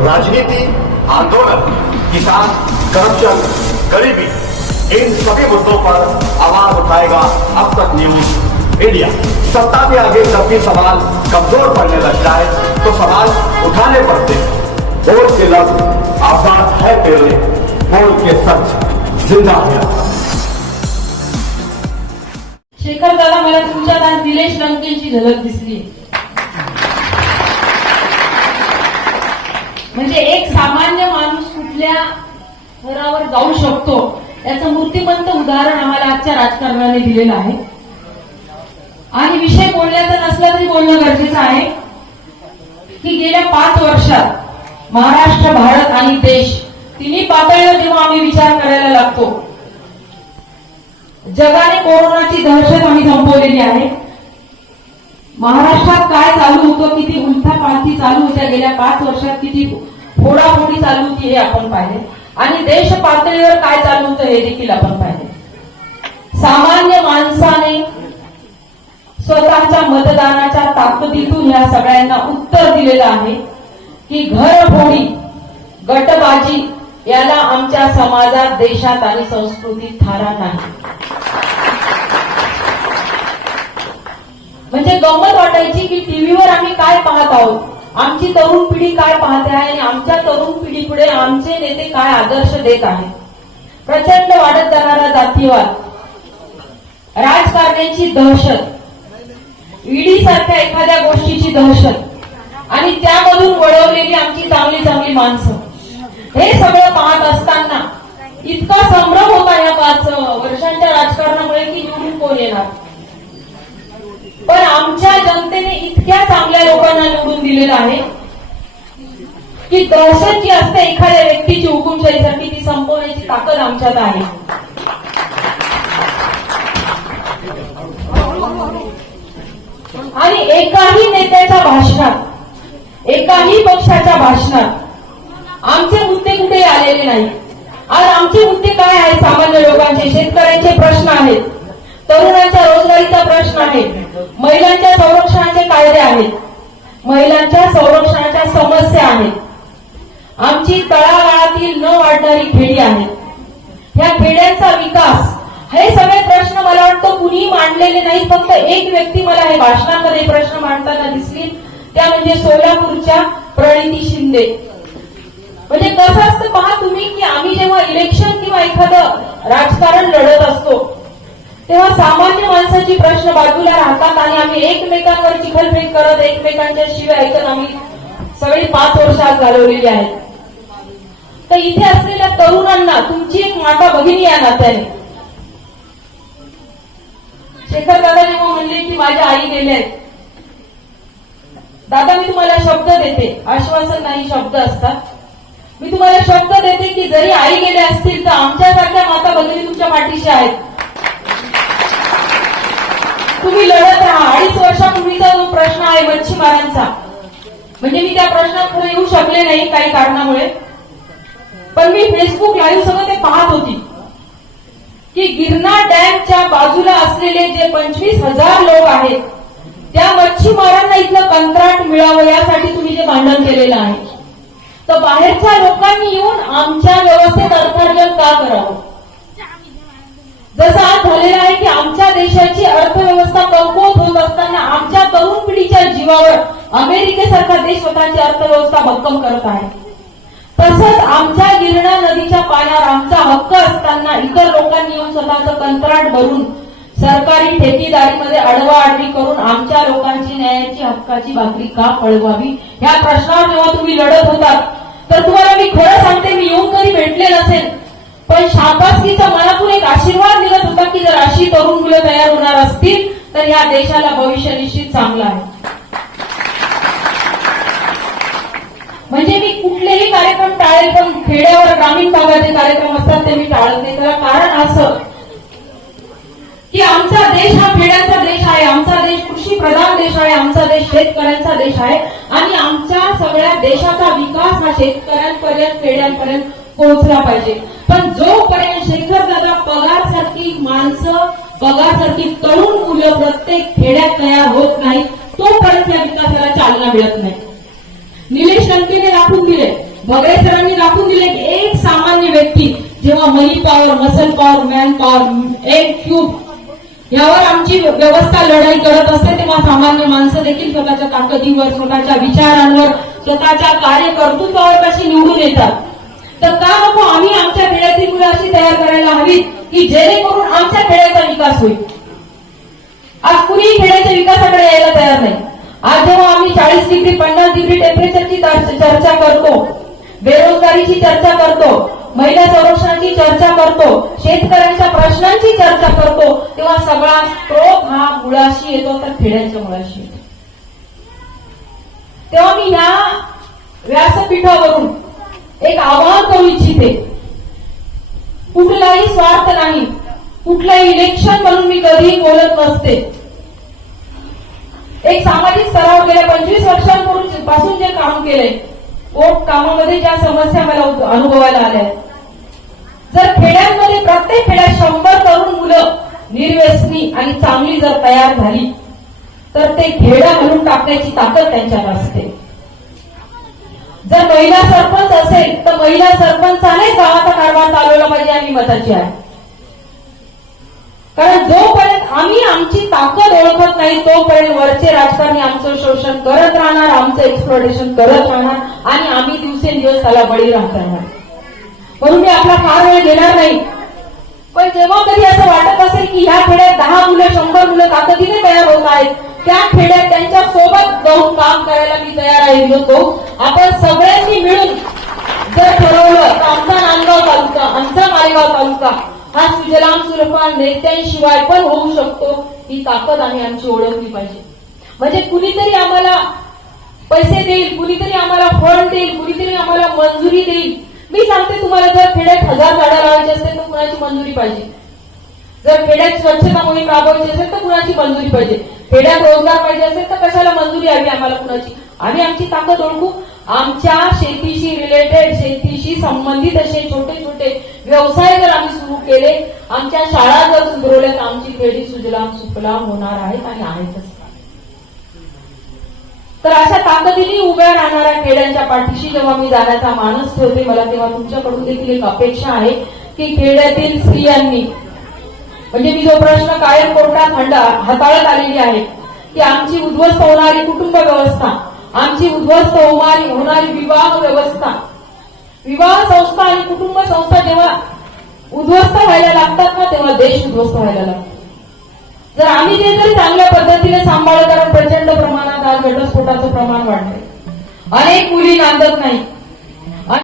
राजनीति आंदोलन किसान करप्शन गरीबी इन सभी मुद्दों पर आवाज उठाएगा अब तक न्यूज इंडिया सत्ता के आगे जब भी सवाल कमजोर पड़ने लगता है तो सवाल उठाने पड़ते हैं। वोट के लफ्ज आजाद है तेरे बोल के सच जिंदा है शेखर दादा मला तुमच्या आज निलेश लंकेची झलक दिसली. म्हणजे एक सामान्य माणूस कुठल्या स्तरावर जाऊ शकतो याचं मूर्तिमंत उदाहरण आम्हाला आजच्या राजकारणाने दिलेलं आहे. आणि विषय बोलण्याचा नसला तरी बोलणं गरजेचं आहे. की गेल्या पाच वर्षात महाराष्ट्र भारत आणि देश तिन्ही पातळीवर जेव्हा आम्ही विचार करायला लागतो जगाने कोरोनाची दहशत आम्ही संपवलेली आहे. महाराष्ट्रात काय चालू होतं किती उलथापालथी चालू होत्या गेल्या पाच वर्षात किती फोडाफोडी चालू होती हे आपण पाहिले. आणि देश पातळीवर काय चालू होतं हे देखील आपण पाहिले. सामान्य माणसाने स्वतःच्या मतदानाच्या ताकदीतून या सगळ्यांना उत्तर दिलेलं आहे की घरफोडी गटबाजी याला आमच्या समाजात देशात आणि संस्कृतीत थारा नाही. म्हणजे गंमत वाटायची की टीव्हीवर आम्ही काय पाहत आहोत? आमची तरुण पिढी काय पाहते आहे आणि आमच्या तरुण पिढीपुढे आमचे नेते काय आदर्श देत आहे? प्रचंड वाढत जाणारा जातीवाद राजकारण्याची दहशत ईडी सारख्या एखाद्या गोष्टीची दहशत आणि त्यामधून वळवलेली आमची चांगली चांगली माणसं. हे सगळं पाहत असताना इतका संभ्रम होता या पाच वर्षांच्या राजकारणामुळे की निवडून कोण येणार? पण आमच्या जनतेने इतक्या चांगल्या लोकांना निवडून दिलेलं आहे की दहशत जी असते एखाद्या व्यक्तीची हुकुमशाहीसाठी ती संपवण्याची ताकद आमच्यात आहे. आणि एकाही नेत्याच्या भाषणात एकाही पक्षाच्या भाषणात आमचे मुद्दे कुठे आलेले नाही आज आमचे मुद्दे काय आहेत सामान्य लोकांचे शेतकऱ्यांचे प्रश्न आहेत. तरुणांच्या रोजगारीचा प्रश्न आहे. महिलांच्या संरक्षणाचे कायदे आहेत. महिलांच्या संरक्षणाच्या समस्या आहेत. आमची तळागाळातील न वाढणारी खेडी आहे. ह्या खेड्यांचा विकास हे सगळे प्रश्न मला वाटतं कुणी मांडलेले नाही फक्त एक व्यक्ती मला हे भाषणामध्ये प्रश्न मांडताना दिसली. त्या म्हणजे सोलापूरच्या प्रणिती शिंदे. म्हणजे कसं असतं पहा तुम्ही की आम्ही जेव्हा इलेक्शन किंवा एखादं राजकारण लढत असतो तेव्हा सामान्य माणसाची प्रश्न बाजूला राहतात आणि आम्ही एकमेकांवर चिखलफेक करत एकमेकांच्या शिवाय ऐकत आम्ही सगळी पाच वर्ष आज घालवलेली आहेत. तर इथे असलेल्या तरुणांना तुमची एक माता भगिनी या नात्याने. शेखर दादा जेव्हा म्हणले की माझ्या आई गेल्या आहेत. दादा मी तुम्हाला शब्द देते. आश्वासन नाही शब्द असतात. मी तुम्हाला शब्द देते की जरी आई गेले असतील तर आमच्यासारख्या माता भगिनी तुमच्या पाठीशी आहेत. तुम्ही लढत राहा. अडीच वर्षापूर्वीचा जो प्रश्न आहे मच्छीमारांचा म्हणजे मी त्या प्रश्नात खरं येऊ शकले नाही काही कारणामुळे. पण मी फेसबुक लाईव्ह सगळं ते पाहत होती की गिरणा डॅमच्या बाजूला असलेले जे पंचवीस हजार लोक आहेत त्या मच्छीमारांना इथलं कंत्राट मिळावं यासाठी तुम्ही जे भांडण केलेलं आहे. तर बाहेरच्या लोकांनी येऊन आमच्या व्यवस्थेत अर्थार्जन का करावं? जसं आज झालेलं आहे की आमच्या देशाची अर्थव्यवस्था कमकुवत होत असताना आमच्या तरुण पिढीच्या जीवावर अमेरिकेसारखा देश स्वतःची अर्थव्यवस्था भक्कम करत आहे. तसंच आमच्या गिरणा नदीच्या पाण्यावर आमचा हक्क असताना इतर लोकांनी येऊन स्वतःचं कंत्राट भरून सरकारी ठेकेदारीमध्ये अडवाअडवी करून आमच्या लोकांची न्यायाची हक्काची भाकरी का पळवावी? ह्या प्रश्नावर जेव्हा तुम्ही लढत होतात तर तुम्हाला मी खरं सांगते मी येऊन कधी भेटले नसेल पण शाबासकीचा मनातून एक आशीर्वाद निघत होता की जर अशी तरुण मुलं तयार होणार असतील तर या देशाला भविष्य निश्चित चांगलं आहे. म्हणजे मी कुठलेही कार्यक्रम टाळेल पण खेड्यावर ग्रामीण भागाचे कार्यक्रम असतात ते मी टाळत नाही. त्याला कारण असं की आमचा देश हा खेड्यांचा देश आहे आमचा देश कृषी प्रधान देश आहे आमचा देश शेतकऱ्यांचा देश आहे आणि आमच्या सगळ्या देशाचा विकास हा शेतकऱ्यांपर्यंत खेड्यांपर्यंत पोहोचला पाहिजे. पण जोपर्यंत शेखर दादा पगार सारखी माणसं पगार सारखी तरुण मुलं प्रत्येक खेड्यात तयार होत नाही तोपर्यंत या विकासाला चालना मिळत नाही. निलेश लंकेने दाखवून दिले. वगैरे सरांनी दाखवून दिले की एक सामान्य व्यक्ती जेव्हा money power muscle power man power एक क्यूब यावर आमची व्यवस्था लढाई करत असते तेव्हा सामान्य माणसं देखील स्वतःच्या ताकदीवर स्वतःच्या विचारांवर स्वतःच्या कार्यकर्तृत्वावर कशी निवडून येतात? तर का आम्ही आमच्या खेड्यातील मुलं अशी तयार करायला हवीत की जेणेकरून आमच्या खेड्याचा विकास होईल. आज कुणीही खेड्याच्या विकासाकडे यायला तयार नाही. आज जेव्हा आम्ही चाळीस डिग्री पन्नास डिग्री टेम्परेचरची चर्चा करतो बेरोजगारीची चर्चा करतो महिला संरक्षणाची चर्चा करतो शेतकऱ्यांच्या प्रश्नांची चर्चा करतो तेव्हा सगळा स्त्रोत हा मुळाशी येतो तर खेड्यांच्या मुळाशी येतो. तेव्हा मी ह्या व्यासपीठावरून एक आवाहन तिथे. कुठलाही स्वार्थ नाही. कुठलंही इलेक्शन म्हणून मी कधीही बोलत नसते. एक सामाजिक स्तरावर गेल्या पंचवीस वर्षांपूर्वी पासून जे काम केले वोट कामामध्ये ज्या समस्या मला अनुभवायला आल्या. जर खेड्यांमध्ये प्रत्येक खेड्यात शंभर तरुण मुलं निर्व्यसनी आणि चांगली जर तयार झाली तर ते खेडा म्हणून टाकण्याची ताकद त्यांच्यात असते. जर महिला सरपंच असेल तर महिला सरपंच कारभार चालवला पाहिजे आणि मताची आहे. कारण जोपर्यंत आम्ही आमची ताकद ओळखत नाही तोपर्यंत वरचे राजकारणी आमचं शोषण करत राहणार आमचं एक्सप्लोरेशन करत राहणार आणि आम्ही दिवसेंदिवस त्याला बळी राहत राहणार. म्हणून मी आपला फार वेळ घेणार नाही. पण जेव्हा कधी असं वाटत असेल की ह्या खेड्यात दहा मुलं शंभर मुलं ताकदीने तयार होत आहेत त्या खेड्यात त्यांच्यासोबत जाऊन काम करायला मी तयार आहे. होतो आपण सगळ्यांनी मिळून जर ठरवलं तर आमचा नांदगाव तालुका आमचा तालुका. हा सुजलाम सुरफान नेत्यांशिवाय पण होऊ शकतो ही ताकद आम्ही आमची ओळखली पाहिजे. म्हणजे कुणीतरी आम्हाला पैसे देईल कुणीतरी आम्हाला फंड देईल कुणीतरी आम्हाला मंजुरी देईल. मी सांगते तुम्हाला जर खेड्यात हजार झाडं लावायची असेल तर कुणाची मंजुरी पाहिजे? जर खेड्यात स्वच्छता मोहीम राबवायची असेल तर कुणाची मंजुरी पाहिजे? खेड्यात रोजगार पाहिजे असेल तर कशाला मंजुरी हवी आम्हाला कुणाची? आम्ही आमची ताकद ओळखू. आमच्या शेतीशी रिलेटेड शेतीशी संबंधित असे छोटे व्यवसाय जर आम्ही सुरू केले आमच्या शाळा जर सुधरवल्या तर आमची खेडी सुजलाम सुफलाम होणार आहेत आणि आहेतच. तर अशा ताकदीने उभ्या राहणाऱ्या खेड्यांच्या पाठीशी जेव्हा मी जाण्याचा मानस ठेवते मला तेव्हा तुमच्याकडून देखील एक अपेक्षा आहे की खेड्यातील स्त्रियांनी म्हणजे मी जो प्रश्न कायम कोर्टात हंडा हाताळत आलेली आहे की आमची उद्ध्वस्त होणारी कुटुंब व्यवस्था आमची उद्ध्वस्त होणारी होणारी विवाह व्यवस्था विवाह संस्था आणि कुटुंब संस्था जेव्हा उद्ध्वस्त व्हायला लागतात ना तेव्हा देश उद्ध्वस्त व्हायला लागतो. जर आम्ही ते जर चांगल्या पद्धतीने सांभाळलं कारण प्रचंड प्रमाणात आज घटस्फोटाचं प्रमाण वाढलंय. अनेक मुली नांदत नाही